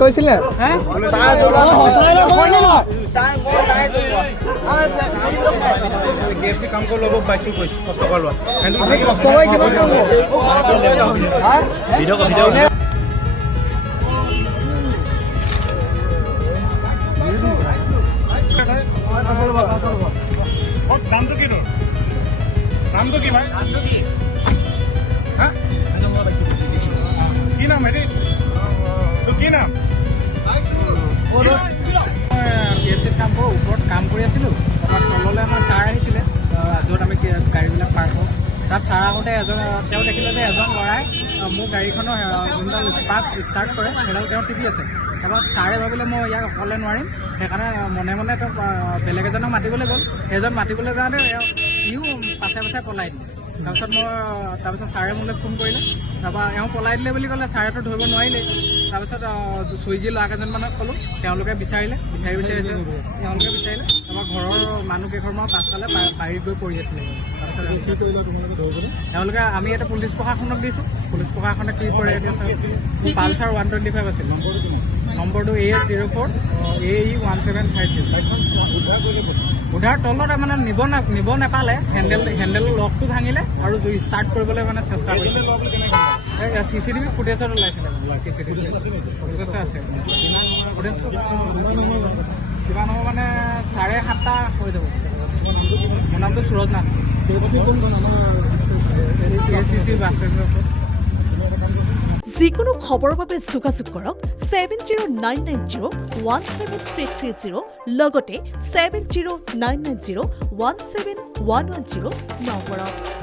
কৈছিলে কাম কৰি ল'ব বাইকটো কৈছে কষ্ট কৰি লোৱা নামটো কি তোৰ নামটো কি ভাই কি নাম হেৰি তোৰ কি নাম ওপৰত কাম কৰি আছিলোঁ তাৰপৰা তললৈ আমাৰ ছাৰ আহিছিলে য'ত আমি গাড়ীবিলাক পাৰ কৰোঁ তাত ছাৰ আহোঁতে তেওঁ দেখিলে যে এজন ল'ৰাই মোৰ গাড়ীখনৰ যোনডাল ষ্টাৰ্ট কৰে সেইডাল তেওঁ টিপি আছে তাৰপৰা ছাৰে ভাবিলে মই ইয়াক অকলে নোৱাৰিম সেইকাৰণে মনে মনে তেওঁ বেলেগ এজনক মাতিবলৈ গ'ল সেইজন মাতিবলৈ যাওঁতে সিও পাছে পাছে পলাই দিলে তাৰপিছত ছাৰে মোলৈ ফোন কৰিলে তাৰপৰা এওঁ পলাই দিলে বুলি ক'লে ছাৰেতো ধৰিব নোৱাৰিলে তাৰপিছত চুইগি ল'ৰা কেইজনমানক ক'লোঁ তেওঁলোকে বিচাৰিলে তেওঁলোকে বিচাৰিলে আমাৰ ঘৰৰ মানুহ কেইঘৰমান পাছফালে বাৰীত গৈ পৰি আছিলে তাৰপিছত তেওঁলোকে আমি এটা পুলিচ প্ৰশাসনক দিছোঁ পুলিচ প্ৰশাসনে কি কৰে এতিয়া পালচাৰ 125 আছিল নম্বৰটো AH04 AE 1750 উধাৰ তলত মানে নিব নাপালে হেণ্ডেলৰ লকটো ভাঙিলে আৰু ষ্টাৰ্ট কৰিবলৈ মানে চেষ্টা কৰিছে CCTV ফুটেজত ওলাইছিলে CCTV ফুটেজ আছে ফুটেজটো কিমান হ'ব মানে 7:30 হৈ যাব মোৰ নামটো সুৰজ নাথ যিকোনো খবৰৰ বাবে যোগাযোগ কৰক 7099017330 লগতে 7099017110 নম্বৰত।